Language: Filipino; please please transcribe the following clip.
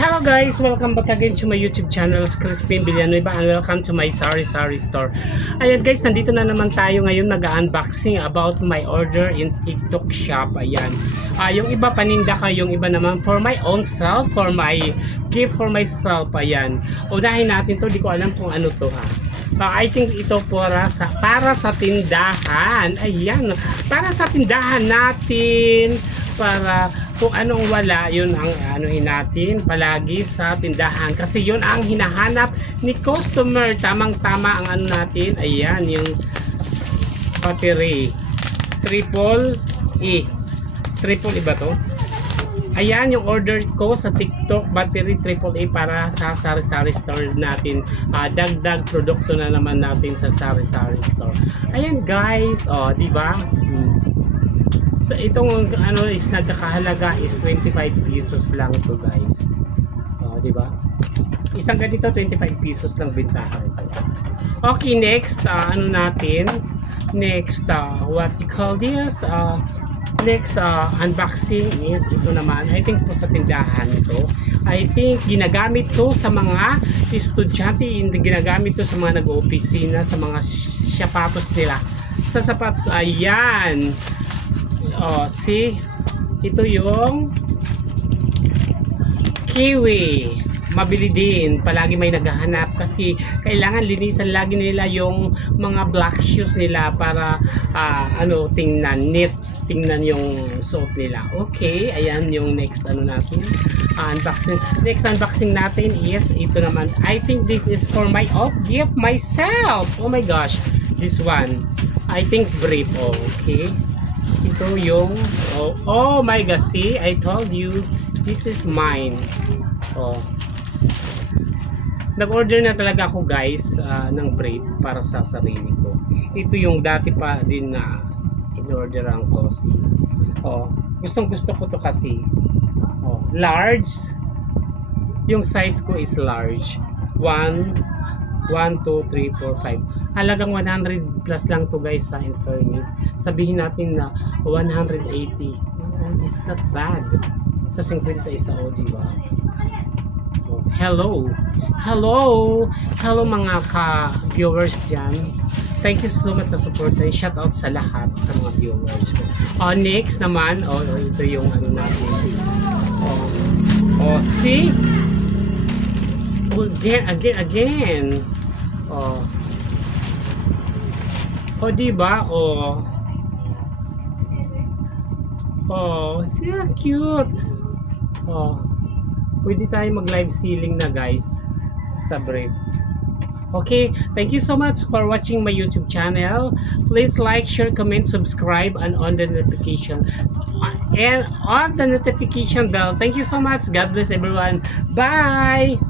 Hello guys! Welcome back again to my YouTube channel, Crispin Villanueva, and welcome to my Sari Store. Ayan guys, nandito na naman tayo ngayon mag-unboxing about my order in TikTok shop. Ayan. Yung iba paninda ka, yung iba naman for my own self, for my gift for myself. Ayan. Unahin natin to, di ko alam kung ano to ha. I think ito para sa tindahan. Ayan. Para sa tindahan natin. Para kung anong wala, yun ang anuhin natin palagi sa tindahan. Kasi yun ang hinahanap ni customer. Tamang-tama ang ano natin. Ayan, yung battery. Triple E ba to? Ayan yung order ko sa TikTok, battery Triple A para sa Sari Store natin. Dagdag produkto na naman natin sa Sari Store. Ayan guys, di ba? So itong ano is nagkakahalaga is 25 pesos lang to guys. Di ba? Isang ganito 25 pesos lang bentahan ito. Okay, next ano natin? Next what you call this? Next unboxing is ito naman. I think po sa tindahan ito. I think ginagamit to sa mga estudyante, ginagamit to sa mga nag-opisina, sa mga sapatos nila. Sa sapatos, ayan. See? Ito yung kiwi. Mabili din. Palagi may naghahanap kasi kailangan linisan lagi nila yung mga black shoes nila para tingnan neat. Tingnan yung suot nila. Okay, ayan yung next ano natin. Unboxing. Next unboxing natin is ito naman. I think this is for my own gift myself. Oh my gosh. This one. I think brief. Okay. Ito yung oh my gosh. See, I told you this is mine. Nag-order na talaga ako guys ng brief para sa sarili ko. Ito yung dati pa din na in-orderan ko gustong gusto ko to kasi large, yung size ko is large 1, 2, 3, 4, 5 halagang 100 plus lang to guys in fairness. Sabihin natin na 180 it's not bad sa 50 isa diba? Hello mga ka-viewers dyan. Thank you so much sa support. Shout out sa lahat sa mga viewers ko. Next naman, ito yung ano natin. See? Again. Diba? Yeah, cute. Pwede tayo mag-live ceiling na guys sa brief. Okay, thank you so much for watching my YouTube channel. Please like, share, comment, subscribe, and on the notification bell. Thank you so much. God bless everyone. Bye.